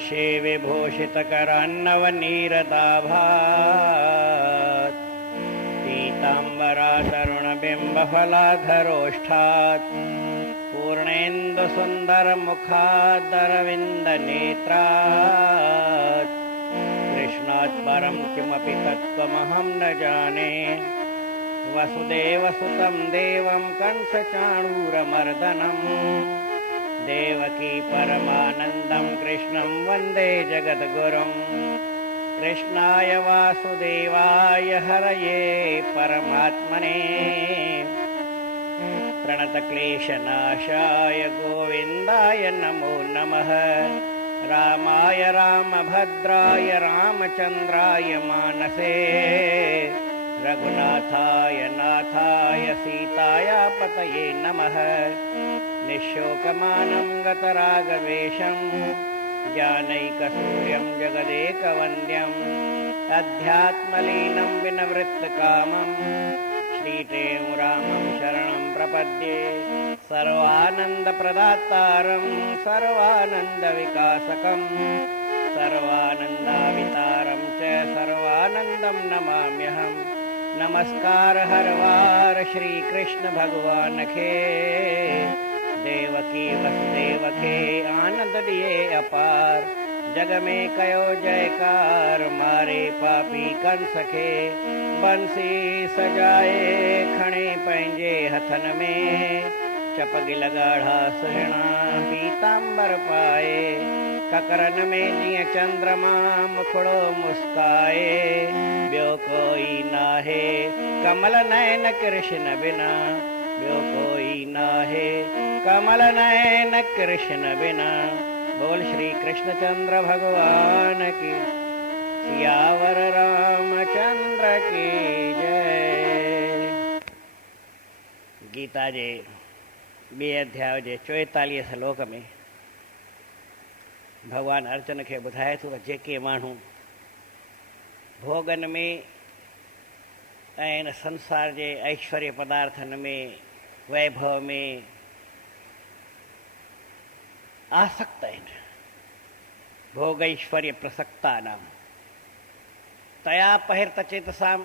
वंशे विभूषितकरान्नवनीरदाभात् पीताम्बरातरुणबिम्बफलाधरोष्ठात् पूर्णेन्दुसुन्दरमुखादरविन्दनेत्रात् कृष्णात् परं किमपि तत्त्वमहं न जाने। वसुदेवसुतं देवं कंसचाणूरमर्दनं देवकी परमानन्दं कृष्णं वन्दे जगद्गुरुं। कृष्णाय वासुदेवाय हरये परमात्मने प्रणतक्लेशनाशाय गोविन्दाय नमो नमः। रामाय रामभद्राय रामचन्द्राय मानसे रघुनाथाय नाथाय सीताया पतये नमः। निःशोकमानं गतरागवेशं ज्ञानैकसूर्यं जगदेकवन्द्यम् अध्यात्मलीनं विनवृत्तकामं श्रीटें रामं शरणं प्रपद्ये। सर्वानन्दप्रदातारं सर्वानन्दविकासकं सर्वानन्दावितारं च सर्वानन्दं नमाम्यहम्। नमस्कार हर वार श्री कृष्ण भगवान के देवकी वसुदेव के आनंद दिए अपार। जग में कयो जयकार मारे पापी कंस के बंसी सजाए खणे पंहिंजे हथन में चपगिल गाढ़ा सुहिणा पीतांबर पाए। ककरन में जीअं चंद्रमा मुखड़ो मुस्काए ॿियो कोई नाहे कमल नयन कृष्ण बिना ॿियो कोई नाहे कमल नयन कृष्ण बिना। बोल श्री कृष्णचंद्र भगवान की सियावर रामचंद्र की जय। गीता जे 2 अध्याय जे 44 श्लोक में भगवान अर्जुन खे ॿुधाए थो जेके माण्हू भोगन में ऐं इन संसार जे ऐश्वर्य पदार्थन में वैभव में आसक्त आहिनि। भोग ऐश्वर्य प्रसक्ता नाम तया पहिर चेतसां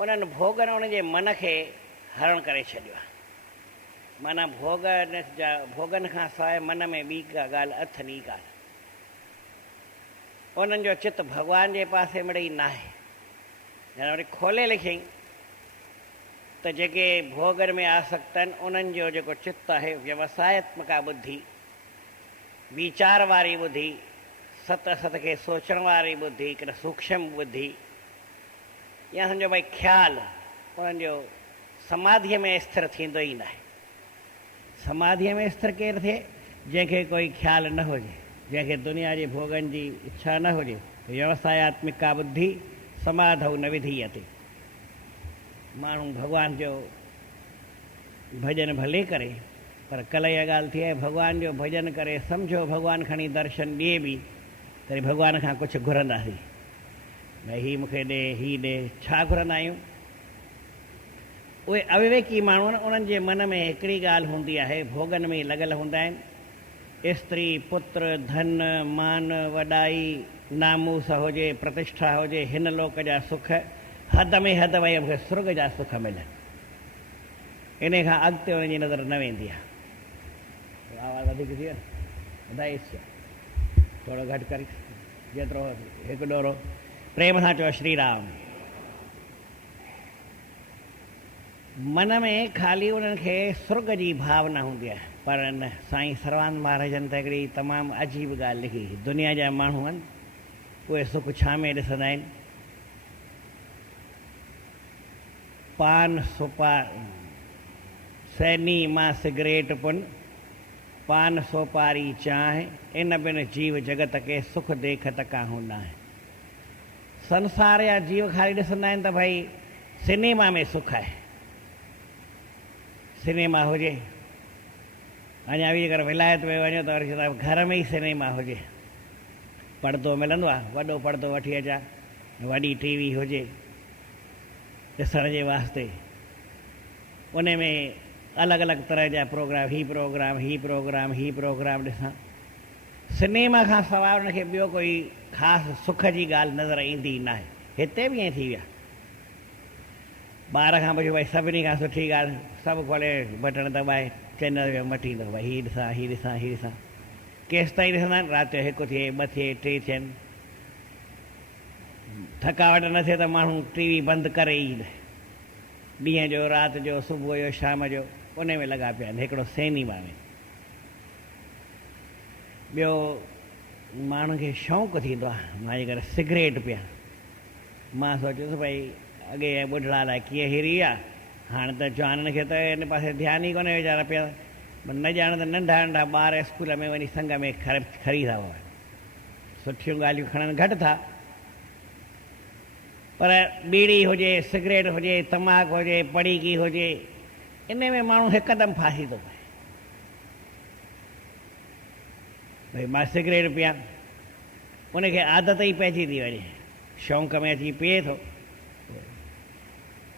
उन्हनि भोगन उनजे मन खे हरण करे छॾियो आहे। माना भोगन खां सवाइ मन में ॿी का ॻाल्हि अथनी ॻाल्हि उन्हनि जो चित भॻवान जे पासे मिड़ई न आहे। ॼण वरी खोले लिखियईं त जेके भोगन में आसक्त आहिनि उन्हनि जो जेको चित्त आहे व्यवसायत्मका बुद्धि वीचार वारी बुद्धि सत असत खे सोचण वारी बुद्धि हिकिड़े सूक्ष्म बुद्धि या सम्झो भई ख़्यालु उन्हनि जो समाधीअ में स्थिर थींदो ई न आहे। समाधीअ में स्थिर केरु थिए जंहिंखे कोई ख़्यालु न हुजे जंहिंखे दुनिया जे भोगनि जी इच्छा न हुजे। व्यवसायात्मिका बुद्धि समाधौ न विधीयते। माण्हू भॻवान जो भॼन भले करे पर कल्ह इहा ॻाल्हि थी आहे भॻवान जो भॼन करे सम्झो भॻवानु खणी दर्शन ॾिए बि तरी भॻवान खां कुझु घुरंदासीं भई हीअ मूंखे ॾे हीअ ॾे। छा घुरंदा आहियूं? उहे अविवेकी माण्हू आहिनि उन्हनि जे मन में हिकिड़ी ॻाल्हि हूंदी आहे भोगन में लॻल हूंदा आहिनि। स्त्री पुत्र धन मान वॾाई नामूस हुजे प्रतिष्ठा हुजे हिन लोक जा सुख हद में हद भई मूंखे स्वर्ग जा सुख मिलनि। इन खां अॻिते उनजी नज़र न वेंदी आहे। आवाज़ वधीक थी वियो वधाईसि थोरो घटि करी जेतिरो हिकु ॾोरो प्रेम सां चओ श्री राम। मन में ख़ाली उन्हनि खे स्वर्ग जी भावना हूंदी आहे पर न साईं सर्वानंद महाराजनि त हिकिड़ी तमामु अजीब ॻाल्हि लिखी। दुनिया जा माण्हू आहिनि उहे सुख छा में ॾिसंदा आहिनि? पान सैनी मां सिगरेट पुन पान सोपारी चाहे इन बिन जीव जगत के सुख देखत काहूं न आहे। संसार जा जीव ख़ाली ॾिसंदा आहिनि त भई सिनेमा में सुख आहे। सिनेमा हुजे अञा बि अगरि विलायत में वञो त वरी घर में ई सिनेमा हुजे पर्दो मिलंदो आहे वॾो पर्दो वठी अचां वॾी टीवी हुजे ॾिसण जे वास्ते उन में अलॻि अलॻि तरह जा प्रोग्राम ही प्रोग्राम ॾिसां। सिनेमा खां सवाइ उनखे ॿियो कोई ख़ासि सुख जी ॻाल्हि नज़र ईंदी न आहे। हिते बि ईअं थी विया, ॿार खां पुछो भई सभिनी खां सुठी ॻाल्हि, सभु खोले बटण दॿाए चैनल वियो मटींदो, भई हीअ ॾिसां हीअ ॾिसां हीअ ॾिसां। केसि ताईं ॾिसंदा आहिनि? राति जो 1 थिए 2 थिए 3 थियनि, थकावट न थिए त माण्हू टीवी बंदि करे ई न, ॾींहं जो राति जो सुबुह जो शाम जो उन में लॻा पिया आहिनि, हिकिड़ो सिनेमा में। ॿियो माण्हुनि खे शौक़ु थींदो आहे, मां जे करे सिगरेट पिया, मां सोचियोसि भई अॻे ॿुढड़ा लाइ कीअं हिरी विया, हाणे त जवाननि खे त हिन पासे ध्यानु ई कोन्हे वीचारा पिया, न ॼाण त नंढा नंढा ॿार स्कूल में वञी संग में खरी था वञनि, सुठियूं ॻाल्हियूं खणनि घटि था, पर बीड़ी हुजे, सिगरेट हुजे, तमाकू हुजे, पड़ीकी हुजे, इन में माण्हू हिकदमि फासी थो पए। भई मां सिगरेट पिया, उनखे आदत ई पइजी थी वञे, शौक़ में अची पिए थो।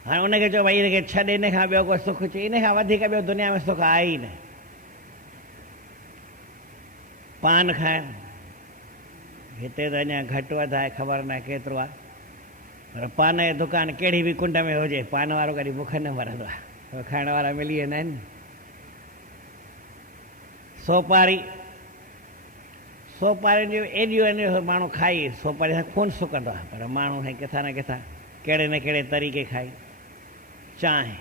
हाणे उनखे चओ भई हिनखे छॾ, इन खां ॿियो को सुख चई, इन खां वधीक ॿियो दुनिया में सुख आहे ई न। पान खाइणु हिते त अञा घटि वधि आहे, ख़बर न आहे केतिरो आहे, पर पान जी दुकान कहिड़ी बि कुंड में हुजे, पान वारो कॾहिं बुख न मरंदो आहे, खाइण वारा मिली वेंदा आहिनि। सोपारी, सोपारियुनि जूं एॾियूं आहिनि, माण्हू खाई सोपारी सां खून सुकंदो आहे, पर माण्हू ऐं किथां न किथां कहिड़े न कहिड़े तरीक़े खाई। चांहि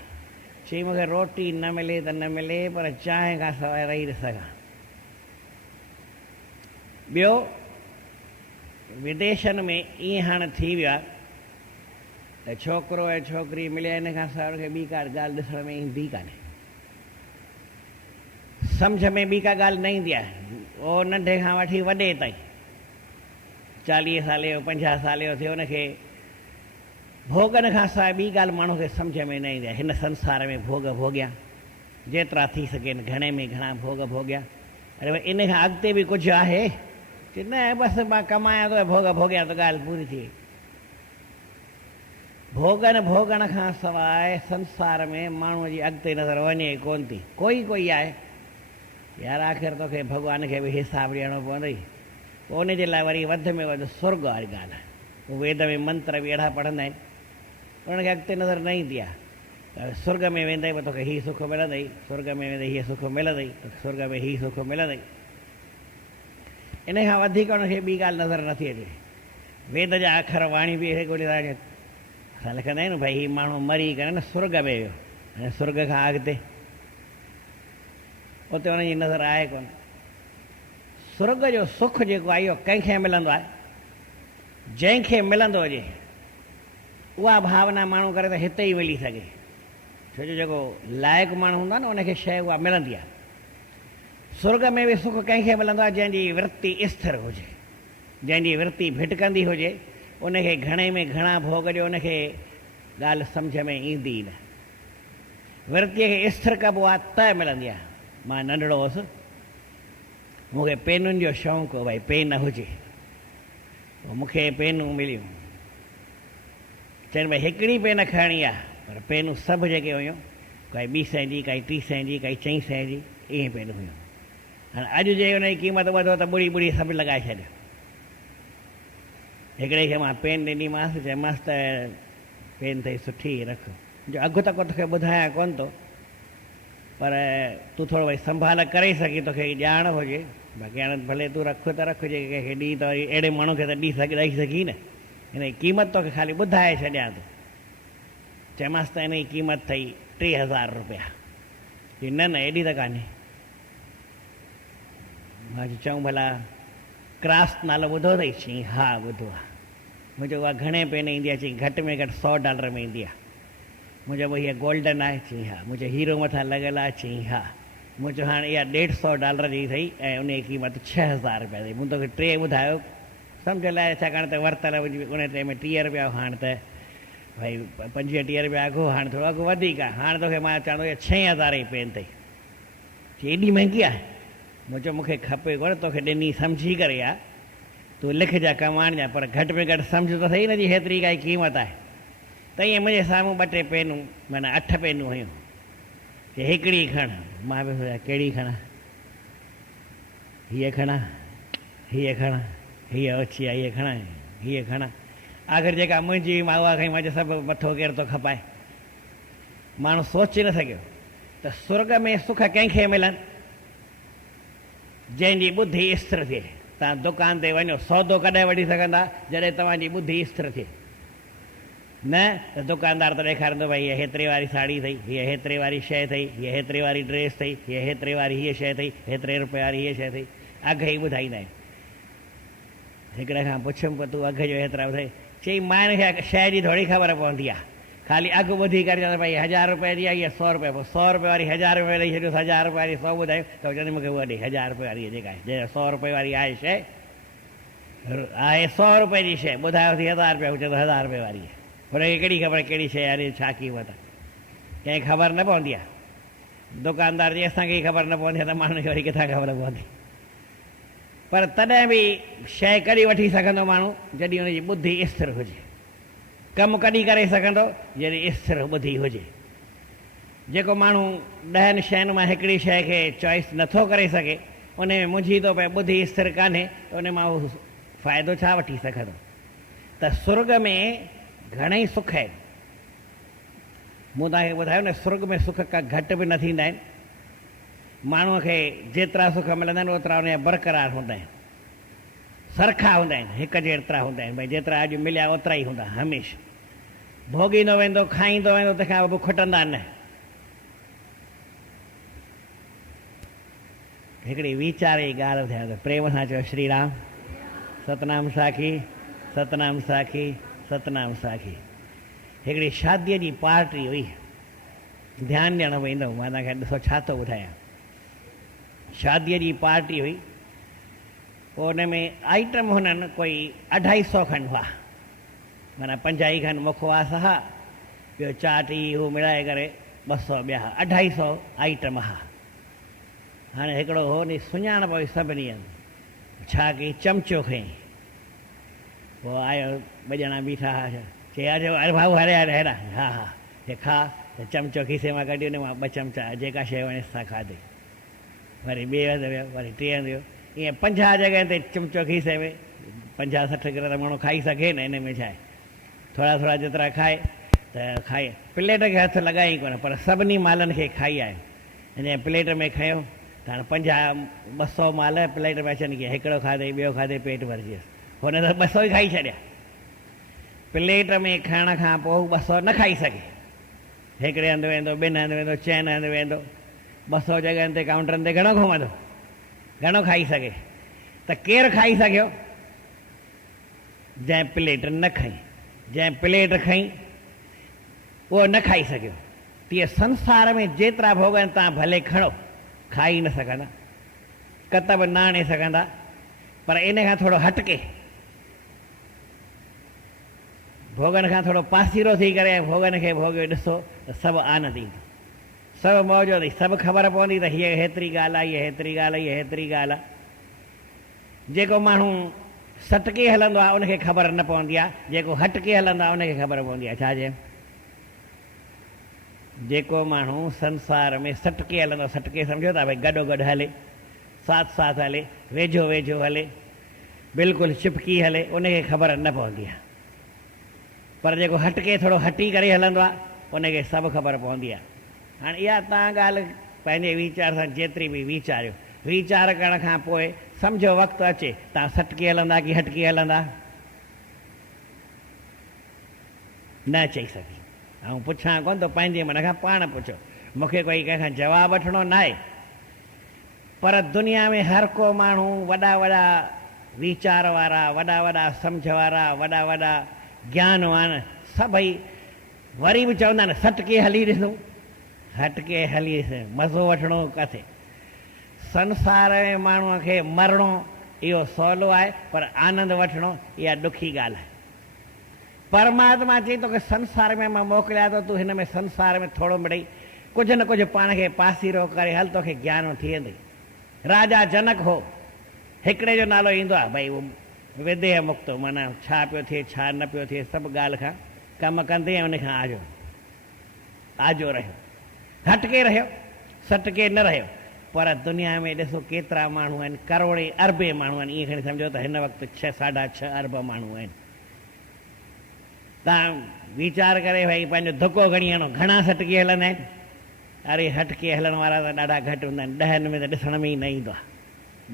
चई मूंखे रोटी न मिले त न मिले, पर चांहि खां सवाइ रही न सघां। ॿियो विदेशनि में ईअं हाणे थी वियो आहे त छोकिरो ऐं छोकिरी मिलिया, इन खां सवाइ उनखे ॿी का ॻाल्हि ॾिसण में ईंदी कान्हे, सम्झ में ॿी का ॻाल्हि न ईंदी आहे। उहो नंढे खां वठी वॾे ताईं, 40 साले जो 50 साले जो थियो, उनखे भोगनि खां सवाइ ॿी ॻाल्हि माण्हू खे सम्झ में न ईंदी आहे। हिन संसार में भोग भोगिया, जेतिरा थी सघनि घणे में घणा भोग भोगिया। अरे भई इन खां अॻिते बि कुझु आहे कि न, बसि मां कमायां थो भोग भोगियां त ॻाल्हि पूरी थी। भोगनि भोगण खां सवाइ संसार में माण्हूअ जी अॻिते नज़र वञे कोन थी। कोई आहे यार, आख़िर तोखे भॻवान खे बि हिसाबु ॾियणो पवंदो ई, पोइ उनजे लाइ वरी वधि में वधि स्वर्ग वारी ॻाल्हि आहे। उहे वेद में मंत्र बि अहिड़ा पढ़ंदा आहिनि, उनखे अॻिते नज़र न ईंदी आहे। त स्वर्ग में वेंदई पोइ तोखे हीउ सुख मिलंदई, स्वर्ग में वेंदई हीअ सुख मिलंदई, तोखे स्वर्ग में हीउ सुख मिलंदई। इन खां वधीक उनखे ॿी ॻाल्हि नज़र नथी अचे। वेद जा अखर वाणी बि ॻोल्हे था अचनि, असां लिखंदा आहियूं भई हीउ माण्हू मरी करे न स्वर्ग में वियो, ऐं स्वर्ग खां अॻिते उते हुनजी नज़र आहे कोन। स्वर्ग जो सुख जेको आहे इहो कंहिंखे मिलंदो आहे, जंहिंखे मिलंदो हुजे उहा भावना माण्हू करे त हिते ई मिली सघे। छो जो जेको लाइक़ु माण्हू हूंदो आहे न, उनखे शइ उहा मिलंदी आहे। स्वर्ग में बि सुख कंहिंखे मिलंदो आहे जंहिंजी वृत्ति स्थिर हुजे, जंहिंजी वृत्ति भिटकंदी हुजे, उनखे घणे में घणा भोग ॾियो, उनखे ॻाल्हि सम्झ में ईंदी न। वृत्तीअ खे स्थिर कबो आहे त मिलंदी आहे। मां नंढड़ो हुउसि, मूंखे पेनुनि जो शौक़ु हो, भई पेन हुजे, मूंखे पेनूं मिलियूं, चइनि भई हिकिड़ी पेन खणणी आहे, पर पेनूं सभु जेके हुयूं, काई 2 सै जी, काई 3 सै जी, काई 4 सै जी, ईअं पेनूं हुयूं। हाणे अॼु जे हुनजी क़ीमत ॿुधो त ॿुड़ी ॿुड़ी सभु लॻाए छॾियो। हिकिड़े खे मां पेन ॾिनीमांसि, चयोमांसि त पेन अथई सुठी रख, जो अघु त को तोखे ॿुधायां कोन थो, पर तूं थोरो भई संभाल करे सघी, तोखे ॼाण हुजे, बाक़ी हाणे भले तूं रख त रख, जे कंहिंखे ॾी त वरी अहिड़े माण्हू खे त ॾेई सघी न, हिन जी क़ीमत तोखे ख़ाली ॿुधाए छॾियां थो। चयोमांसि त हिन जी क़ीमत अथई 3000 रुपया। चई न एॾी त कान्हे। मां चऊं भला क्रास नालो ॿुधो अथई? चई हा ॿुधो आहे। मुंहिंजो उहा घणे पेन ईंदी आहे? चई घटि में घटि $100 में ईंदी आहे। मुंहिंजो हीअ गोल्डन आहे? चई हा। मुंहिंजो हीरो मथां लॻियल आहे? चई हा। मुंहिंजो हाणे इहा $150 जी अथई ऐं उन जी क़ीमत 6000 रुपया अथई। मूं तोखे 3 ॿुधायो सम्झ लाइ, छाकाणि त वरितल उन टाइम में 30 रुपया, हाणे त भई 25-30 रुपया अघु, हाणे थोरो अघु वधीक आहे। हाणे तोखे मां चवंदो 6000 जी पेन अथई। चई एॾी महांगी आहे? मूं चयो मूंखे खपे कोन, तोखे ॾिनी सम्झी करे आहे, तूं लिखजा कमाइण जा, पर घटि में घटि सम्झ त सही न जी हेतिरी काई क़ीमत आहे। त ईअं मुंहिंजे साम्हूं 2-3 पेनूं, माना 8 पेनूं हुयूं। चई हिकिड़ी खण। मां बि सोचियां कहिड़ी खणां, हीअ खणां? हीअ खणा, हीअ ओची आहे, हीअ खणा, हीअ खणा। आख़िर जेका मुंहिंजी मां उहा खई, मुंहिंजो सभु मथो केरु थो खपाए। माण्हू सोचे न सघियो त स्वर्ग में सुख कंहिंखे मिलनि जंहिंजी ॿुधी स्थिर थिए। तव्हां दुकान ते वञो, सौदो कॾहिं वठी सघंदा जॾहिं तव्हांजी ॿुधी स्थिर थिए। न त दुकानदार त ॾेखारींदो भई हीअ हेतिरे वारी साड़ी अथई, हीअ हेतिरे वारी शइ अथई, हीअ हेतिरे वारी ड्रेस अथई, हीअ हेतिरे वारी हीअ शइ अथई, हेतिरे रुपए वारी हीअ शइ अथई, अघ ई ॿुधाईंदा आहिनि। हिकिड़े खां पुछियुमि पोइ तूं अघ जो हेतिरा ॿुधाई? चई मां हिनखे शइ जी थोरी ख़बर पवंदी आहे, ख़ाली अघु ॿुधी करे चवंदा भई 1000 रुपए जी आहे, इहा 100 रुपए। पोइ 100 रुपए वारी 1000 रुपए ॾेई छॾियोसि, 1000 रुपए वारी 100 ॿुधायो त चवंदी मूंखे उहा ॾे 1000 रुपए वारी जेका आहे, जंहिं 100 रुपए वारी आहे शइ, आहे 100 रुपए जी शइ, ॿुधायोसीं 1000 रुपया, चवंदो 1000 रुपए वारी आहे। हुनखे कहिड़ी ख़बर कहिड़ी शइ आहे, छा क़ीमत आहे, कंहिं ख़बर न पवंदी आहे। दुकानदार जी असांखे ख़बर न पवंदी आहे त माण्हुनि खे वरी किथां ख़बर पवंदी। पर तॾहिं बि शइ कॾहिं वठी सघंदो माण्हू जॾहिं हुनजी ॿुधी स्थिर हुजे। कमु कॾहिं करे सघंदो जॾहिं स्थिर ॿुधी हुजे। जेको माण्हू 10 शयुनि मां हिकिड़ी शइ खे चॉइस नथो करे सघे, उन में मुंझी थो पए, ॿुधी स्थिर कान्हे, त उन मां उहो फ़ाइदो छा वठी सघंदो। त स्वर्ग में घणेई सुख आहिनि। मूं तव्हांखे ॿुधायो न, स्वर्ग में सुख का घटि बि न थींदा आहिनि। माण्हूअ खे जेतिरा सुख मिलंदा आहिनि ओतिरा उनजा बरक़रार हूंदा आहिनि, सरखा हूंदा आहिनि, हिकु जेतिरा हूंदा आहिनि। भई जेतिरा अॼु मिलिया ओतिरा ई हूंदा हमेशह। भोॻींदो वेंदो, खाईंदो वेंदो, तंहिंखां पोइ खुटंदा न। हिकिड़ी वीचार जी ॻाल्हि ॿुधायां त प्रेम सां चयो, श्री राम सतनाम साखी, सतनाम साखी, सतनाम साखी। हिकिड़ी शादीअ जी पार्टी हुई, ध्यानु ॾियणो पवंदो, मां तव्हांखे ॾिसो छा थो ॿुधायां। शादीअ जी पार्टी हुई, पोइ हुन में आइटम हुननि कोई 250 खनि हुआ, माना 50 खनि मुखवास हुआ, ॿियो चाटी हू मिलाए करे 200 ॿिया, 250 आइटम हुआ। हाणे हिकिड़ो हो नी सुञाण पई सभिनी हंधि, छा कई, चमिचो खईं। पोइ आयो, 2 ॼणा बीठा हुआ, चई अरे अरे भाऊ हरे हरे हेॾा, हा हा हे खा। त चमिचो खीसे मां कढी, हुन मां 2 चमिचा जेका शइ वणे सां खाधई। वरी ॿिए हंधि वियो, वरी टे हंधि वियो, ईअं 50 जॻह ते चमिचो खीसे में। 50-60 ग्राम त माण्हू खाई सघे न, हिन में छा आहे, थोरा थोरा जेतिरा खाए त खाए। प्लेट खे हथु लॻाई कोन, पर सभिनी मालनि खे खाई आयो। हिन प्लेट में खयो त हाणे 50-200 माल प्लेट में अचनि, की हिकिड़ो खाधई, ॿियो खाधई, पेट भरिजी वियुसि। हुन त 200 ई खाई छॾिया। प्लेट में खाइण खां पोइ 200 न खाई सघे। हिकिड़े हंधि वेंदो, 2 हंधि वेंदो, 4 हंधि वेंदो, 200 जॻहनि ते काउंटरनि ते घणो घुमंदो, घणो खाई सघे। त केरु खाई सघियो? जंहिं प्लेट न खई। जंहिं प्लेट खई उहो न खाई सघियो। तीअं संसार में जेतिरा भोग आहिनि तव्हां भले खणो, खाई न सघंदा, कतब न आणे सघंदा, पर इन खां थोरो हटके, भोगनि खां थोरो पासीरो थी करे भोगनि खे भोॻियो ॾिसो त सभु आनंद ईंदो, सभु मौज अथई, सभु ख़बर पवंदी त हीअ हेतिरी ॻाल्हि आहे, हीअ हेतिरी ॻाल्हि आहे, हीअ हेतिरी ॻाल्हि आहे। जेको माण्हू सटके हलंदो आहे उनखे ख़बर न पवंदी आहे, जेको हटके हलंदो आहे उनखे ख़बर पवंदी आहे। छा चए? जेको माण्हू संसार में सटके हलंदो, सटके सम्झो था भई गॾो गॾु हले, साथ साथ हले, वेझो वेझो हले, बिल्कुलु चिपकी हले, उनखे ख़बर न पवंदी आहे। पर जेको हटके थोरो हटी करे हलंदो आहे उनखे सभु ख़बर पवंदी आहे। हाणे इहा तव्हां ॻाल्हि पंहिंजे वीचार सां जेतिरी बि वीचारियो, वीचार करण खां पोइ सम्झो वक़्तु अचे तव्हां सटके हलंदा की हटके हलंदा, न चई सघी। ऐं पुछां कोन थो, पंहिंजे मन खां पाण पुछो, मूंखे कोई कंहिंखां जवाबु वठिणो न आहे। पर दुनिया में हर को माण्हू, वॾा वॾा वीचार वारा, वॾा वॾा सम्झ वारा, वॾा वॾा ज्ञानवान सभई वरी बि चवंदा आहिनि सटके हली ॾिसूं, हटके हली मज़ो वठिणो किथे। संसार में माण्हूअ खे मरणो इहो सवलो आहे, पर आनंद वठिणो इहा ॾुखी ॻाल्हि आहे। परमात्मा चई तोखे संसार में मां मोकिलिया थो, तूं हिन में संसार में थोरो मिड़ई कुझु न कुझु पाण खे पासीरो करे हल, तोखे ज्ञान थी वेंदई। राजा जनक हो, हिकिड़े जो नालो ईंदो आहे भई उहो विदेह मुक्त, माना छा पियो थिए छा न पियो थिए सभु ॻाल्हि खां कमु कंदे उनखां आजो रहियो, हटके रहियो, सटके न रहियो। पर दुनिया में ॾिसो केतिरा माण्हू आहिनि, करोड़े अरबे माण्हू आहिनि। ईअं खणी सम्झो त हिन वक़्तु 6-6.5 अरब माण्हू आहिनि। तव्हां वीचार करे भई पंहिंजो धुको खणी हणो, घणा हटके हलंदा आहिनि? अरे हटके हलण वारा त ॾाढा घटि हूंदा आहिनि। 10 में त ॾिसण में ई न ईंदो आहे।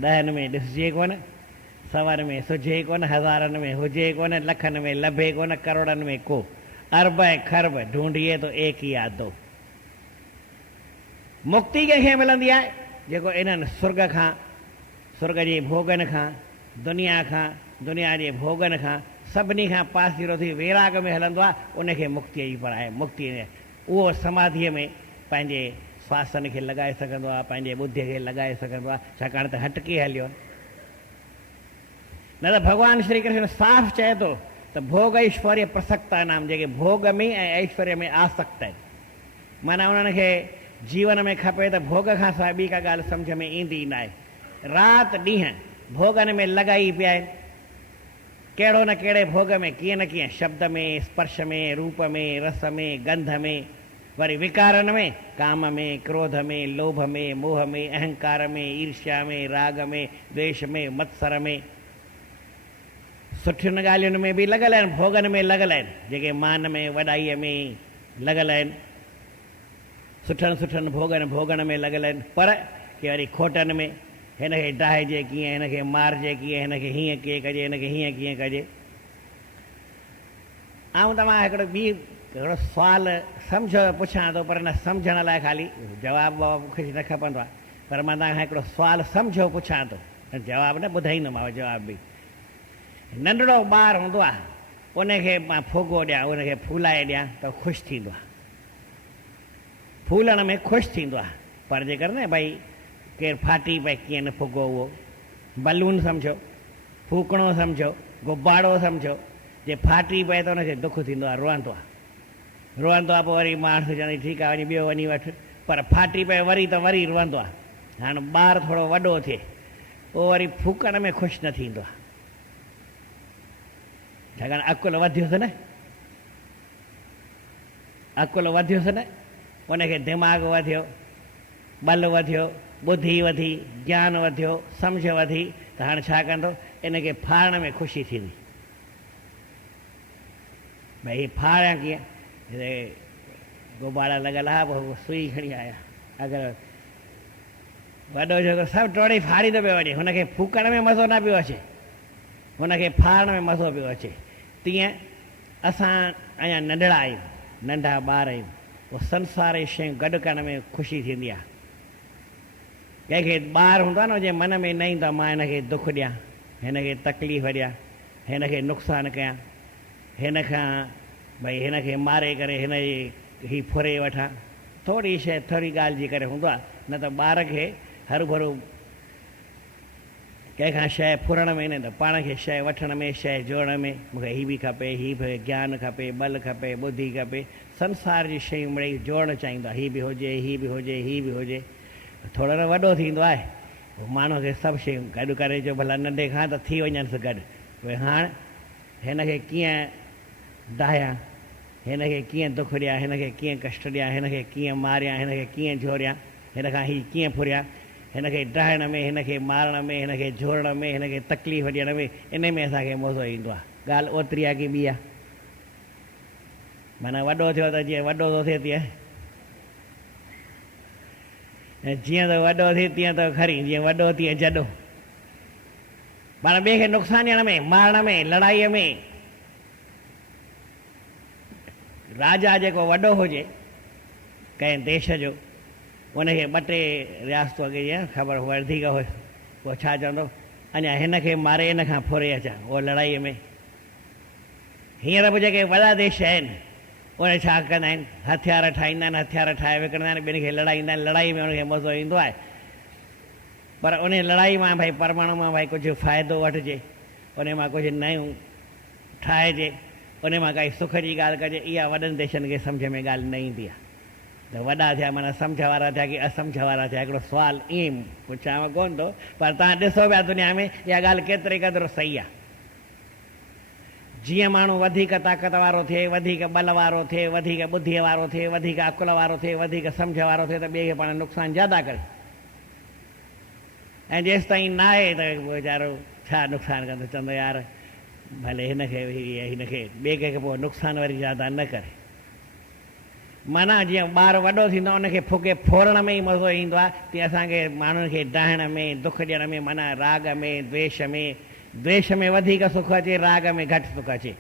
10 में ॾिसिजे कोन, 100 में सुझे कोन, 1000 में हुजे कोन, लखनि में लभे कोन, करोड़नि में को। अरब ऐं खरब ढूंढिए तो एक ही आदो। मुक्ति कंहिंखे मिलंदी आहे? जेको इन्हनि सुर्ग खां, सुर्ग जे भोगनि खां, दुनिया खां, दुनिया जे भोगनि खां, सभिनी खां पासीरो थी वैराग में हलंदो आहे, उनखे मुक्तीअ जी पढ़ाए। मुक्ति उहो समाधीअ में पंहिंजे श्वासन खे लॻाए सघंदो आहे, पंहिंजे ॿुद्धीअ खे लॻाए सघंदो आहे, छाकाणि त हटके हलियो। न त भॻवानु श्री कृष्ण साफ़ चए थो त भोग ऐश्वर्य प्रसक्ता नाम, जेके भोग में ऐं ऐश्वर्य में आसक्त आहिनि, माना उन्हनि खे जीवन में खपे त भोग खां सवाइ ॿी का ॻाल्हि सम्झ में ईंदी ई न आहे। राति ॾींहं भोगनि में लॻाई पिया आहिनि। कहिड़ो न कहिड़े भोग में, कीअं न कीअं, शब्द में, स्पर्श में, रूप में, रस में, गंध में, वरी विकारनि में, काम में, क्रोध में, लोभ में, मोह में, अहंकार में, ईर्ष्या में, राग में, द्वेष में, मत्सर में, सुठियुनि ॻाल्हियुनि में बि लॻल आहिनि, भोगनि में लॻल आहिनि, जेके मान में, वॾाईअ में लॻल आहिनि, सुठनि सुठनि भोगनि में लॻल आहिनि। पर के वरी खोटनि में, हिनखे डाहिजे कीअं, हिनखे मारिजे कीअं, हिनखे हीअं कीअं कजे, हिनखे हीअं कीअं कजे। ऐं तव्हां हिकिड़ो हिकिड़ो सुवालु सम्झो पुछां थो, पर न सम्झण लाइ ख़ाली जवाबु मूंखे न खपंदो आहे, पर मां तव्हांखां हिकिड़ो सुवालु सम्झो पुछां थो, जवाबु न ॿुधाईंदोमांव, जवाबु बि। नंढड़ो ॿारु हूंदो आहे, उनखे मां फुॻो ॾियां, उनखे फूलाए ॾियां त ख़ुशि थींदो आहे, फूलण में ख़ुशि थींदो आहे। पर जेकर न भई केरु फाटी पए, कीअं न फुॻो, उहो बलून सम्झो, फूकणो सम्झो, गुब्बारो सम्झो, जे फाटी पए त उनखे दुखु थींदो आहे, रोअंदो आहे, रोअंदो आहे। पोइ वरी माण्हू चवंदा ठीकु आहे, वरी ॿियो वञी वठि, पर फाटी पए वरी त वरी रोअंदो आहे। हाणे ॿारु थोरो वॾो थिए, उहो वरी फूकण में ख़ुशि न थींदो आहे, छाकाणि अकुलु वधियुसि न, अकुलु वधियुसि न, उनखे दिमाग़ु वधियो, बल वधियो, ॿुधी वधी, ज्ञान वधियो, सम्झ वधी, त हाणे छा कंदो, इनखे फाड़ण में ख़ुशी थींदी। भई हीअ फाड़ियां कीअं, गुब्बारा लॻल आहे, पोइ सुई खणी आया, अगरि वॾो जेको सभु टोड़ी फाड़ी थो पियो वञे, हुनखे फूकण में मज़ो न पियो अचे, हुनखे फाड़ण में मज़ो पियो अचे। तीअं असां अञा नंढड़ा आहियूं, नंढा ॿार आहियूं, पोइ संसार जी शयूं गॾु करण में ख़ुशी थींदी आहे। कंहिंखे ॿारु हूंदो आहे न, जे मन में न ईंदो आहे मां हिनखे दुखु ॾियां, हिनखे तकलीफ़ ॾियां, हिनखे नुक़सानु कयां, हिन खां भई हिनखे मारे करे हिन जी ही फुरे वठां, थोरी शइ, थोरी ॻाल्हि जी करे हूंदो आहे। न त ॿार खे हरू भरू कंहिंखां शइ फुरण में न, त पाण खे शइ वठण में, शइ जोड़ण में, मूंखे हीअ बि खपे, हीअ बि ज्ञान खपे, बल खपे, ॿुधी खपे, संसार जी शयूं मिड़ई जोड़णु चाहींदो आहे, हीअ बि हुजे, हीअ बि हुजे, हीअ बि हुजे। थोरो न वॾो थींदो आहे, पोइ माण्हू खे सभु शयूं गॾु करे जो भला नंढे खां त थी वञनिसि गॾु। भई हाणे हिनखे कीअं डाहियां, हिनखे कीअं दुखु ॾियां, हिनखे कीअं कष्ट ॾियां, हिनखे कीअं मारियां, हिनखे कीअं जोड़ियां, हिन खां हीअ कीअं फुरियां, हिनखे डाहण में, हिनखे मारण में, हिनखे जोड़ण में, हिनखे तकलीफ़ ॾियण में, इन में असांखे मज़ो ईंदो आहे। ॻाल्हि ओतिरी आहे की ॿी आहे? माना वॾो थियो त जीअं वॾो थो थिए तीअं, ऐं जीअं त वॾो थिए तीअं त खरी, जीअं वॾो तीअं जॾो। पाण ॿिए खे नुक़सानु ॾियण में, मारण में, लड़ाईअ में, राजा जेको वॾो हुजे कंहिं देश जो, उनखे 2-3 रियासतूं अॻे जीअं ख़बर वधीक हुयसि, पोइ छा चवंदो, अञा हिनखे मारे हिन खां फुरे अचां, उहो लड़ाईअ में। हींअर बि जेके वॾा देश आहिनि, उहे छा कंदा आहिनि, हथियार ठाहींदा आहिनि, हथियार ठाहे विकिणंदा आहिनि, ॿिनि खे लड़ाईंदा आहिनि, लड़ाई में उनखे मज़ो ईंदो आहे। पर उन लड़ाई मां भई परमाणु मां भई कुझु फ़ाइदो वठिजे, उन मां कुझु नयूं ठाहिजे, उन मां काई सुख जी ॻाल्हि कजे, इहा वॾनि देशनि खे सम्झ में ॻाल्हि न ईंदी आहे। त वॾा थिया माना सम्झ वारा थिया की असम्झ वारा थिया, हिकिड़ो सुवालु ईअं पुछांव कोन थो, पर तव्हां ॾिसो पिया दुनिया में इहा ॻाल्हि केतिरे क़दुरु सही आहे। जीअं माण्हू वधीक ताक़त वारो थिए, वधीक बल वारो थिए, वधीक ॿुद्धीअ वारो थिए, वधीक अकुल वारो थिए, वधीक सम्झ वारो थिए, त ॿिए खे पाण नुक़सानु ज़्यादा करे। ऐं जेसि ताईं न आहे त वीचारो छा नुक़सानु कंदो, चवंदो यार भले हिनखे ॿिए कंहिंखे पोइ नुक़सानु वरी ज़्यादा न करे। माना जीअं ॿारु वॾो थींदो आहे उनखे फुके फोड़ण में ई मज़ो ईंदो आहे, तीअं असांखे माण्हुनि खे डाहण में, दुख ॾियण में, माना राग में, द्वेष में वधीक सुख अचे, राग में घटि सुख अचे,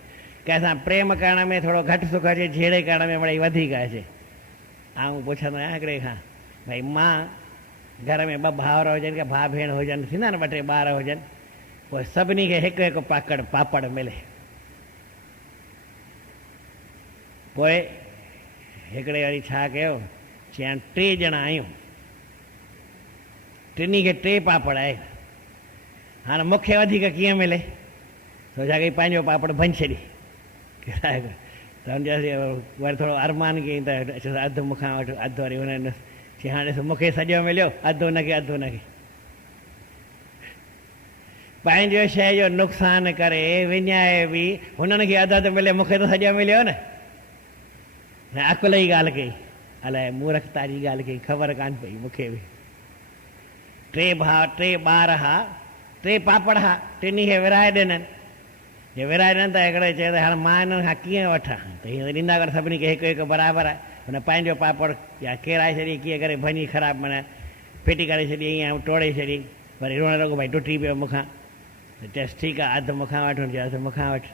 कंहिंसां प्रेम करण में थोरो घटि सुख अचे, झेड़े करण में मिड़ई वधीक अचे। आऊं पुछंदो आहियां हिकिड़े खां, भई मां घर में ॿ भाउर हुजनि की भाउ भेण हुजनि, थींदा न ॿ टे ॿार हुजनि, पोइ सभिनी खे हिकु हिकु पापड़ मिले, पोइ हिकिड़े वरी छा कयो, चयां 3 ॼणा आहियूं, टिनी खे 3 पापड़ आहे, हाणे मूंखे वधीक कीअं मिले, सोचा की पंहिंजो पापड़ भञी छॾी, त हुनजे वरी थोरो अरमान कयईं त अधु मूंखां वठि, अधु वरी हुन चई हाणे ॾिस मूंखे सॼो मिलियो, अधु हुनखे, अधु हुनखे। पंहिंजो शइ जो नुक़सानु करे विञाए बि हुननि खे अधु अधु मिले, मूंखे त सॼो मिलियो न। अकुल जी ॻाल्हि कई, अलाए मूर्खता जी ॻाल्हि कई, ख़बर कान पई मूंखे बि। 3 ॿार हा, 3 पापड़ हा, टिनी खे विराए ॾिननि, जे विराए ॾिननि त हिकिड़े चए त हाणे मां हिननि खां कीअं वठां, त हीअं ॾींदा कर सभिनी खे हिकु हिकु बराबरि आहे। हुन पंहिंजो पापड़ या केराए छॾी, कीअं करे भञी ख़राबु, माना फिटी करे छॾी, ईअं टोड़े छॾी, वरी रोअण लॻो भई टुटी पियो मूंखां, त चयसि ठीकु आहे अधु मूंखां वठि, चयो अधु मूंखां वठि,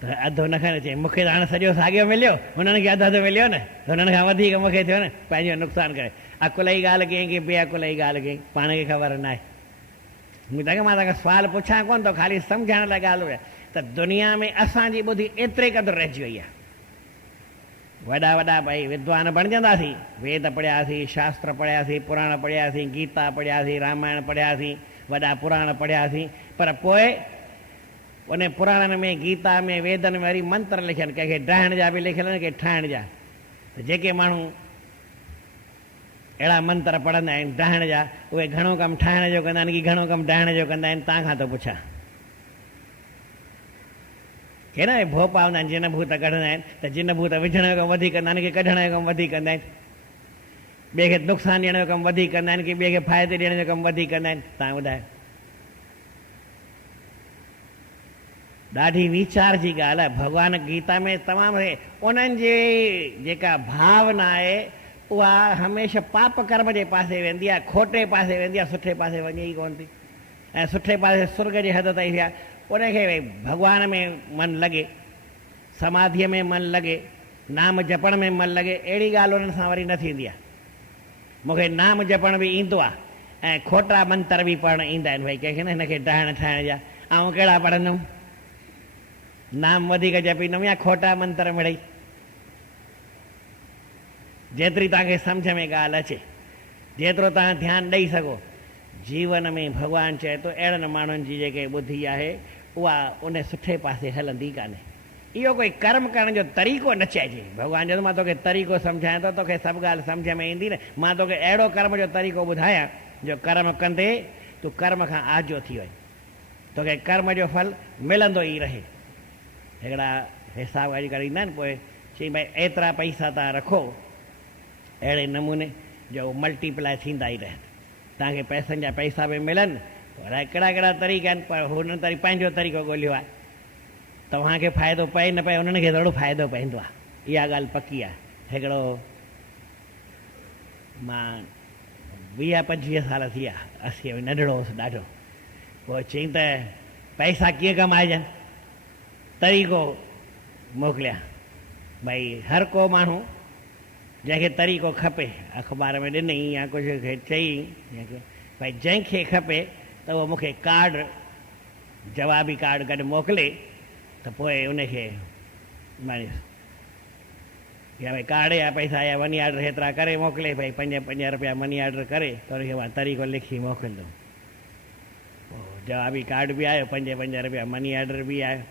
त अधु हुन खां चई मूंखे त हाणे सॼो साॻियो मिलियो, हुननि खे अधु अधु मिलियो न, त हुननि खां वधीक मूंखे थियो न, पंहिंजो नुक़सानु करे। अकुल जी ॻाल्हि कयईं की बेअकुल जी ॻाल्हि कयईं, पाण खे ख़बर न आहे। मां तव्हांखे सुवालु पुछां कोन थो, ख़ाली सम्झण लाइ ॻाल्हि हुई त दुनिया में असांजी ॿुधी एतिरे क़दुरु रहिजी वई आहे। वॾा वॾा भई विद्वान बणिजंदासीं, वेद पढ़ियासीं, शास्त्र पढ़ियासीं, पुराण पढ़ियासीं, गीता पढ़ियासीं, रामायण पढ़ियासीं, वॾा पुराण पढ़ियासीं, पर पोइ उन पुराणनि में, गीता में, वेदनि में वरी मंत्र लिखियनि, कंहिंखे डाहण जा बि लिखियल आहिनि, कंहिं ठाहिण जा। त जेके माण्हू अहिड़ा मंत्र पढ़ंदा आहिनि डाहण जा, उहे घणो कमु ठाहिण जो कंदा आहिनि की घणो कमु डाहण जो कंदा आहिनि, तव्हां खां थो पुछां। के न भोपा हूंदा आहिनि, जिन भूत कढंदा आहिनि, त जिन भूत विझण जो कमु वधीक कंदा आहिनि की कढण जो कमु वधीक कंदा आहिनि, ॿिए खे नुक़सानु ॾियण जो कमु वधीक कंदा आहिनि की ॿिए खे फ़ाइदो ॾियण जो कमु वधीक कंदा आहिनि, तव्हां ॿुधायो। ॾाढी वीचार जी ॻाल्हि आहे। भॻवान गीता में तमामु उन्हनि जी जेका भावना आहे उहा हमेशह पाप कर्म जे पासे वेंदी आहे, खोटे पासे वेंदी आहे, सुठे पासे वञे ई कोन थी। ऐं सुठे पासे सुर्ग जी हद ताईं थिया, उनखे भॻवान में मन लॻे, समाधीअ में मन लॻे, नाम जपण में मन लॻे, अहिड़ी ॻाल्हि उन्हनि सां वरी न थींदी आहे। मूंखे नाम जपण बि ईंदो आहे ऐं खोटा मंत्र बि पढ़णु ईंदा आहिनि, भई कंहिंखे न हिनखे डाहण ठाहिण जा। ऐं कहिड़ा पढ़ंदुमि, नाम वधीक जपींदुमि या खोटा मंत्र मिड़ई, जेतिरी तव्हांखे सम्झ में ॻाल्हि अचे, जेतिरो तव्हां ध्यानु ॾेई सघो। जीवन में भॻवानु चए थो अहिड़नि माण्हुनि जी जेके ॿुधी आहे उहा उन सुठे पासे हलंदी कान्हे। इहो कोई कर्म करण जो तरीक़ो न चइजे। भॻवानु चए थो मां तोखे तरीक़ो सम्झायां थो, तोखे सभु ॻाल्हि सम्झ में ईंदी न। मां तोखे अहिड़ो कर्म जो तरीक़ो ॿुधायां जो कर्म कंदे तूं कर्म खां आजो थी वञे, तोखे कर्म जो फल मिलंदो ई रहे। हिकिड़ा हिसाब अॼुकल्ह ईंदा आहिनि, पोइ चई भई एतिरा पैसा तव्हां रखो, अहिड़े नमूने जो मल्टीप्लाए थींदा ई रहनि, तव्हांखे पैसनि जा पैसा बि मिलनि। अलाए कहिड़ा कहिड़ा तरीक़ा आहिनि, पर हुन पंहिंजो तरीक़ो ॻोल्हियो आहे। तव्हांखे फ़ाइदो पए न पए, उन्हनि खे थोरो फ़ाइदो पवंदो आहे, इहा ॻाल्हि पकी आहे। हिकिड़ो मां 20-25 साल थी विया, 80 में नंढड़ो हुउसि ॾाढो। पोइ चई त पैसा कीअं कमाइजनि, तरीक़ो मोकिलिया। भई हर को माण्हू जंहिंखे तरीक़ो खपे, अख़बार में ॾिनई या कुझु चई, भई जंहिंखे खपे त उहो मूंखे कार्ड, जवाबी कार्ड गॾु मोकिले, त पोइ उनखे मानी या भई कार्ड या पैसा या मनी ऑर्डर हेतिरा करे मोकिले, भई 5 रुपया मनी ऑर्डर करे त उनखे मां तरीक़ो लिखी मोकिलींदुमि। पोइ जवाबी कार्ड बि आयो, 5 रुपया मनी ऑर्डर बि आयो।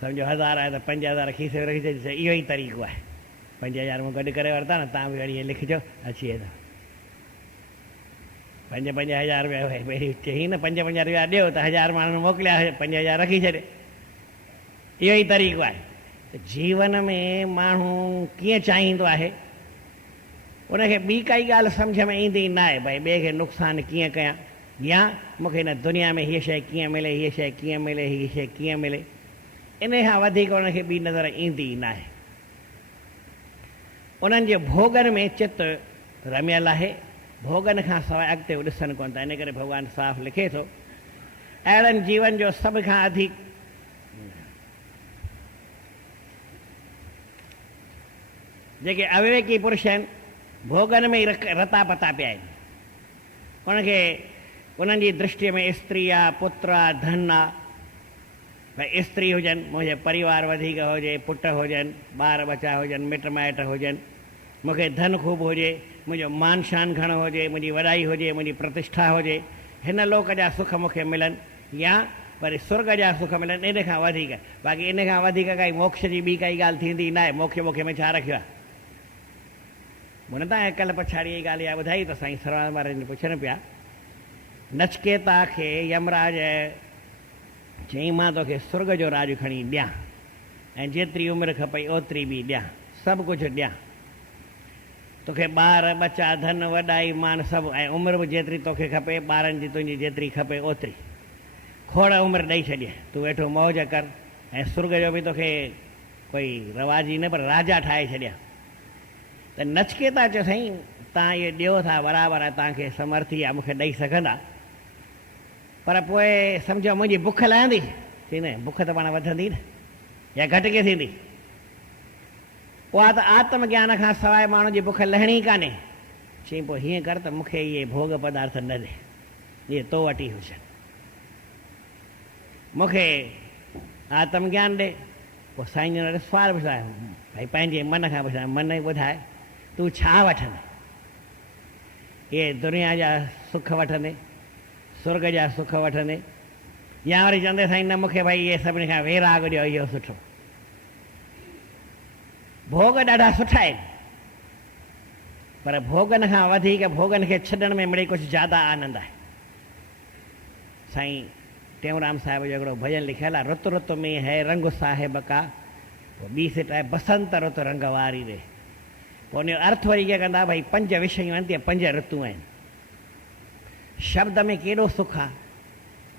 सम्झो 1000 आहे त 5000 खीसे में रखी छॾियो, इहो ई तरीक़ो आहे। 5000 मूं गॾु करे वरिता न, तव्हां बि वरी इहे लिखिजो, अची वेंदो। 5-5000 रुपया भई चई न 5-50 रुपया ॾियो त 1000 माण्हुनि मोकिलिया, 5000 रखी छॾे, इहो ई तरीक़ो आहे। त जीवन में माण्हू कीअं चाहींदो आहे उनखे ॿी काई ॻाल्हि सम्झ में ईंदी न आहे भई ॿिए खे नुक़सानु कीअं कयां या मूंखे हिन दुनिया में हीअ शइ कीअं मिले, हीअ शइ कीअं मिले, हीअ शइ कीअं मिले, इन खां वधीक उनखे ॿी नज़र ईंदी ई न आहे। उन्हनि जे भोगनि में चित रमियल आहे, भोगनि खां सवाइ अॻिते उहे ॾिसनि कोन था। इन करे भॻवानु साफ़ लिखे थो, अहिड़नि जीवन जो सभ खां अधिक जेके अविवेकी पुरुष आहिनि भोगनि में ई रता पता पिया आहिनि। उनखे उन्हनि जी दृष्टिअ में स्त्री आहे, पुत्र आहे, धन आहे। भई स्त्री हुजनि, मुंहिंजे परिवार वधीक हुजे, पुट हुजनि, ॿार बचा हुजनि, मिट माइट हुजनि, मूंखे धन ख़ूब हुजे, मुंहिंजो मान शान घणो हुजे, मुंहिंजी वॾाई हुजे, मुंहिंजी प्रतिष्ठा हुजे, हिन लोक जा सुख मूंखे मिलनि या वरी स्वर्ग जा सुख मिलनि, इन खां वधीक। बाक़ी इन खां वधीक काई मोक्ष जी ॿी काई ॻाल्हि थींदी न आहे। मोक्ष में छा रखियो आहे? मूं न तव्हांखे कल्ह पछाड़ी इहा ॻाल्हि इहा ॿुधाई त साईं सरवान वारनि पुछनि पिया, नचकेता खे यमराज चई मां तोखे स्वर्ग जो राज खणी ॾियां ऐं जेतिरी उमिरि खपई ओतिरी बि ॾियां, सभु कुझु ॾियां तोखे, ॿार बचा, धन, वॾाई, मान सभु, ऐं उमिरि बि जेतिरी तोखे खपे, ॿारनि जी तुंहिंजी जेतिरी खपे ओतिरी, खोड़ उमिरि ॾेई छॾिए, तूं वेठो मौज कर, ऐं स्वर्ग जो बि तोखे कोई रवाजी न पर राजा ठाहे छॾिया। त नचकेता चयो साईं तव्हां इहे ॾियो था बराबरि आहे, तव्हांखे समर्थी आहे, मूंखे ॾेई सघंदा, पर पोइ सम्झो मुंहिंजी बुख लहंदी थी न, बुख त पाण वधंदी न या घटि कीअं थींदी? उहा त आत्मज्ञान खां सवाइ माण्हू जी बुख लहणी कान्हे। चई पोइ हीअं कर त मूंखे इहे भोग पदार्थ न ॾे, इहे तो वटि ई हुजनि, मूंखे आत्मज्ञान ॾे। पोइ साईं जन सुवाल पुछाए, भई पंहिंजे मन खां पुछाए, मन ई ॿुधाए तूं छा वठंदे? इहे दुनिया जा सुख वठंदे, स्वर्ग जा सुख वठंदे, या वरी चवंदे साईं न मूंखे भई इहे सभिनी खां वैराग ॾियो, इहो सुठो। भोग ॾाढा सुठा आहिनि, पर भोगनि खां वधीक भोगनि खे छॾण में मिड़ई कुझु ज़्यादा आनंद आहे। साईं टेऊंराम साहिब जो हिकिड़ो भॼन लिखियलु आहे, रुत रुत में है रंग साहिब का, पोइ ॿी सिट आहे बसंत रुत रंग वारी रे। पोइ उनजो अर्थ वरी कीअं कंदा, भई 5 विषयूं आहिनि त 5 ऋतू आहिनि। शब्द में केॾो सुख आहे,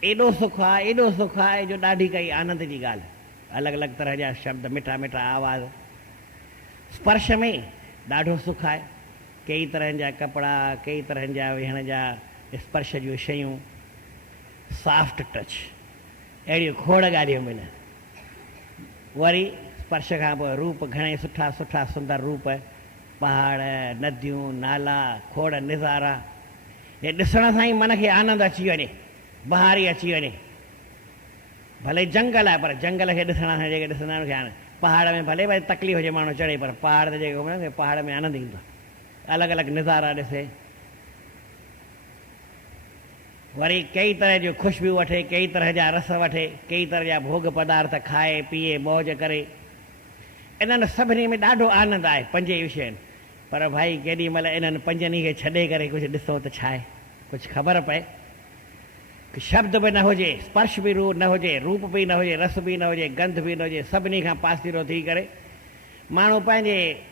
एॾो सुख आहे, एॾो सुख आहे जो ॾाढी काई आनंद जी ॻाल्हि। अलॻि अलॻि तरह जा शब्द, मिठा मिठा आवाज़। स्पर्श में ॾाढो सुख आहे, कई तरहनि जा कपिड़ा, कई तरहनि जा वेहण जा स्पर्श जूं शयूं, सॉफ्ट टच, अहिड़ियूं खोड़ ॻाल्हियूं मिलनि। वरी स्पर्श खां पोइ रूप, घणे सुठा सुठा सुंदर रूप, पहाड़, नदियूं, नाला, खोड़ नज़ारा, हे ॾिसण सां ई मन खे आनंद अची वञे, बहारी अची वञे। भले जंगल आहे पर जंगल खे ॾिसण सां जेके ॾिसंदा आहिनि हाणे पहाड़ में भले भई तकलीफ़ हुजे माण्हू चढ़े, पर पहाड़ ते जेके घुमण पहाड़ में आनंद ईंदो आहे, अलॻि अलॻि नज़ारा ॾिसे। वरी कई तरह जूं ख़ुशबू वठे, कई तरह जा रस वठे, कई तरह जा भोग पदार्थ खाए पीए मौज करे। इन्हनि सभिनी में ॾाढो आनंद आहे 5 विषयनि। पर भाई केॾी महिल इन्हनि 5 खे छॾे करे कुझु ॾिसो त छा आहे, कुझु ख़बर पए। शब्द बि न हुजे, स्पर्श बि न हुजे, रूप बि न हुजे, रस बि न हुजे, गंध बि न हुजे, सभिनी खां पासीरो थी करे माण्हू पंहिंजे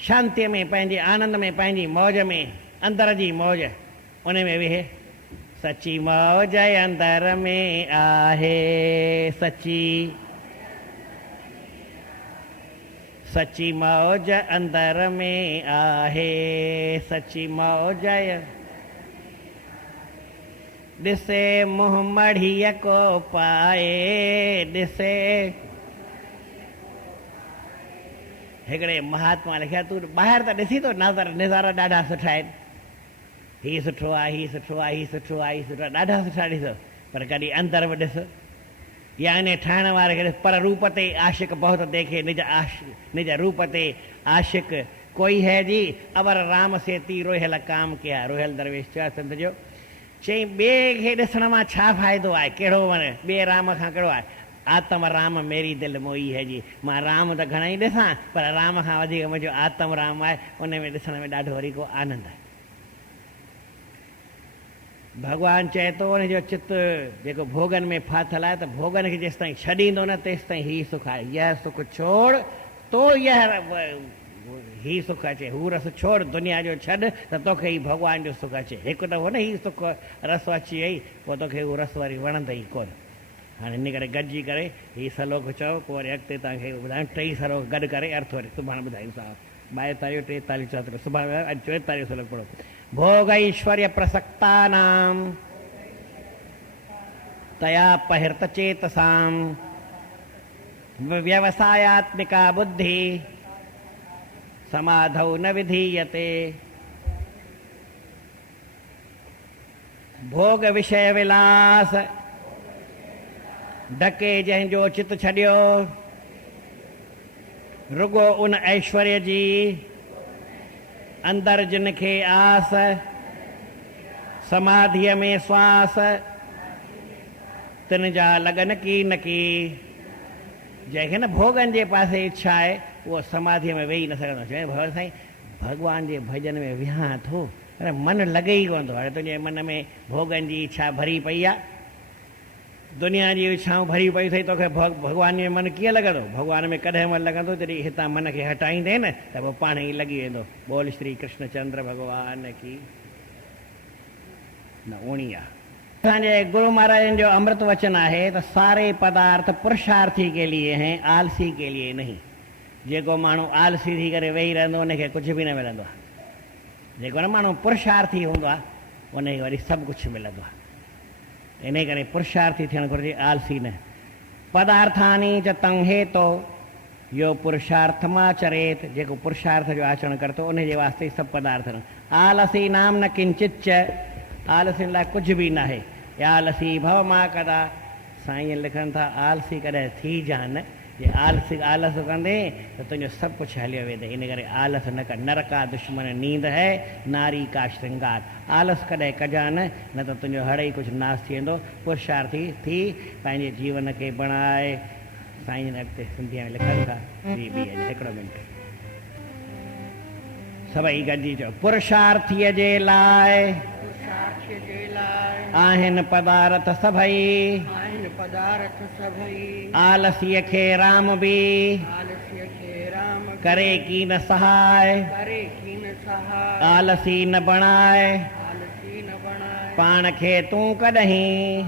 शांतीअ में, पंहिंजे आनंद में, पंहिंजी मौज में, अंदर जी मौज उन में वेहे। सची मौज अंदर में आहे, सची मौज अंदर में आहे, सची मौज ॾिसे मुंहुं मढ़ीअ को पाए, ॾिसे। हिकिड़े महात्मा लिखिया, तूं ॿाहिरि त ॾिसी थो नज़ारा ॾाढा सुठा आहिनि, हीउ सुठो आहे, हीउ सुठो आहे, हीउ सुठो आहे, हीउ सुठो आहे, ॾाढा सुठा ॾिसो, पर कॾहिं अंदर बि ॾिस या इन ठाहिण वारे खे ॾिस। पर रूप ते आशिक बहुत देखे, निज रूप ते आशिक कोई है जी, अवर राम से ती रोहियल काम किया। रोहियल दरवेश चयो संत जो, चई ॿिए खे ॾिसण मां छा फ़ाइदो आहे, कहिड़ो वणे ॿिए राम खां कहिड़ो आहे। आत्म राम मेरी दिलि मोई है जी, मां राम त घणेई ॾिसां पर राम खां वधीक मुंहिंजो आत्म राम आहे, उन में ॾिसण में ॾाढो वरी को आनंद आहे। भॻवानु चए थो उनजो चित जेको भोगनि में फाथल आहे, त भोगनि खे जेसि ताईं छॾींदो न तेसि ताईं हीउ सुख आहे। यह सुख छोड़ तो यह ही सुख अचे, हू रस छोड़, दुनिया जो छॾ त तोखे ही भॻवान जो सुख अचे। हिकु दफ़ो न ही सुख रस अची वई, पोइ तोखे हू रस वरी वणंदई कोन। हाणे इन करे गॾिजी करे हीउ सलोक चओ, पोइ वरी अॻिते तव्हांखे ॿुधायूं। टई सलोक गॾु करे अर्थ वरी सुभाणे ॿुधायूंसां। 42, 43, 44 सुभाणे अॼु 44 सलोक पढ़ो। भोग ऐश्वर्य प्रसक्तानाम तया पहिर्त चेतसाम व्यवसायात्मिका बुद्धि समाधौ न विधीयते। भोग विषय विलास ढके जंहिंजो चित छॾियो, रुगो उन ऐश्वर्य जी अंदर जिन खे आस, समाधीअ में श्वास तिन जा लगन की न की। जंहिंखे न भोगनि जे पासे इच्छा आहे उहो समाधीअ में वेही न सघंदो। चए भाउ साईं भॻवान जे भॼन में विहां थो, पर मन लॻे ई कोन थो। हाणे तुंहिंजे मन में भोगनि जी इच्छा भरी पई आहे, दुनिया जी इच्छाऊं भरी पई अथई, तोखे भॻवान जो मन कीअं लॻंदो? भॻवान में कॾहिं मन लॻंदो जॾहिं हितां मन खे हटाईंदे न त पोइ पाण ई लॻी वेंदो। बोल श्री कृष्ण चंद्र भॻवान की न ओणी आहे। असांजे गुरु महाराजनि जो अमृत वचन आहे त सारे पदार्थ पुरुषार्थी के लिए हैं, आलसी के लिए नहीं। जेको माण्हू आलसी थी करे वेही रहंदो उनखे कुझु बि न मिलंदो आहे। जेको न माण्हू पुरुषार्थी हूंदो आहे उनखे वरी सभु कुझु मिलंदो आहे। इन करे पुरुषार्थी थियणु घुरिजे, आलसी न। पदार्थानी च तंहे तो यो पुरुषार्थ मां चरेत। जेको पुरुषार्थ जो आचरण करे थो उनजे वास्ते सभु पदार्थ न। आलसी नाम न किंचित च, आलसी लाइ कुझु बि न आहे। आलसी भव मां कदा, साईं लिखनि था आलसी कॾहिं थी जान। जे आलस कंदे त तुंहिंजो सभु कुझु हलियो वेंदे। इन करे आलस न कर। नर का दुश्मन नींद है, नारी का श्रृंगार। आलस कॾहिं कजान, न त तुंहिंजो हर ई कुझु नाश थी वेंदो। पुरुषार्थी थी पंहिंजे जीवन खे बणाए। साईं अॻिते सिंधीअ में लिखनि था, हिकिड़ो मिंट सभई गॾिजी चओ। पुरुषार्थीअ जे लाइ आहिनि पदार्थ सभई, आलसीअ खे राम बि करे की न सहाय। आलसी न बणाए पाण खे तूं कॾहिं,